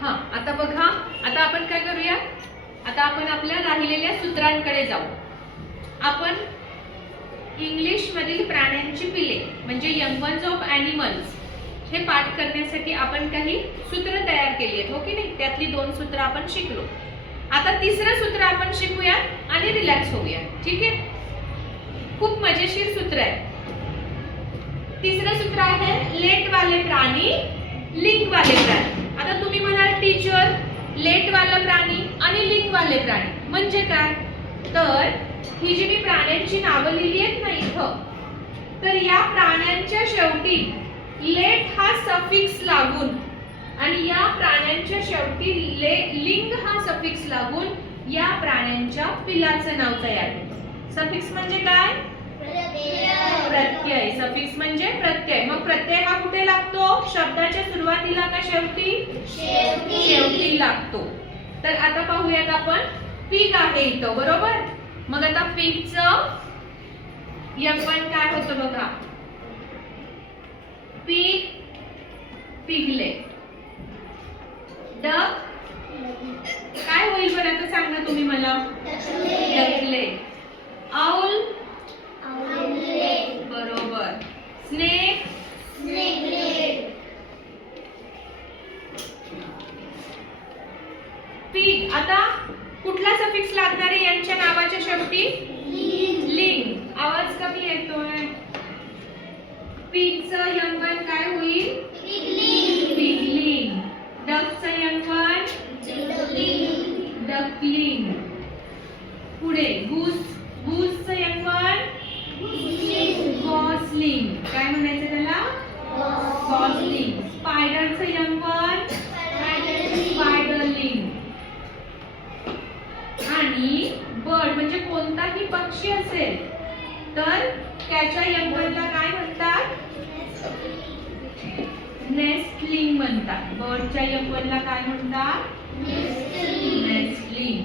हा, आता बघा, आता आपण काय करूया, आता आपण आपल्या राहिलेल्या सूत्रांकडे जाऊ. आपण इंग्लिश मधील प्राण्यांची पिले म्हणजे यंग वन्स ऑफ ॲनिमल्स हे पाठ करण्यासाठी आपण काही सूत्र तयार केली आहेत, हो की नाही? त्यातली 2 सूत्र आपण शिकलो. आता तिसरं सूत्र आपण शिकूया आणि रिलॅक्स होऊया. ठीक आहे? खूप मजेशीर सूत्र आहे. तिसरं सूत्र आहे लेट वाले प्राणी, लिंग वाले प्राणी. आता तुम्ही म्हणाल टीचर, लेट वाला प्राणी आणि लिंग वाले प्राणी म्हणजे काय? तर ही जी मी प्राण्यांची नावं लिहिली आहेत ना इथं, तर या प्राण्यांच्या शेवटी लेट हा सफिक्स लागून आणि या प्राण्यांच्या शेवटी लिंग हा सफिक्स लागून या प्राण्यांच्या पिलाचं नाव तयार होतं. सफिक्स म्हणजे काय? प्रत्यय. सफिक्स म्हणजे प्रत्यय. मग प्रत्यय हा कुठे लागतो? शब्दाच्या सुरुवातीला का शेवटी? शेवटी लागतो. तर आता पाहूयात आपण, पिग आहे इथं, बरोबर? मग आता पिगचं यंगवन काय होतं बघा. पिग, पिगले. डक काय होईल बरं, आता सांगा तुम्ही मला. डकले. आउल, बरोबर. Snake, pig. आता कुठला सफिक्स लागणार आहे यांच्या नावाच्या शेवटी? लिंग. आवाज कमी येतोय. पिगचं यंगवन काय होईल? पिगलिंग. डकचं यंगवन डकलिंग. पुढे गूस, गूसचं यंगवन गॉसलिंग. काय म्हणायचं त्याला? गॉसलिंग. स्पायडरचं यंगवन स्पायडरलिंग. आणि बर्ड म्हणजे कोणताही पक्षी असेल तर त्याच्या यंगवनला काय म्हणतात? नेस्टलिंग म्हणतात. बर्डच्या यंगवनला काय म्हणतात? नेस्टलिंग.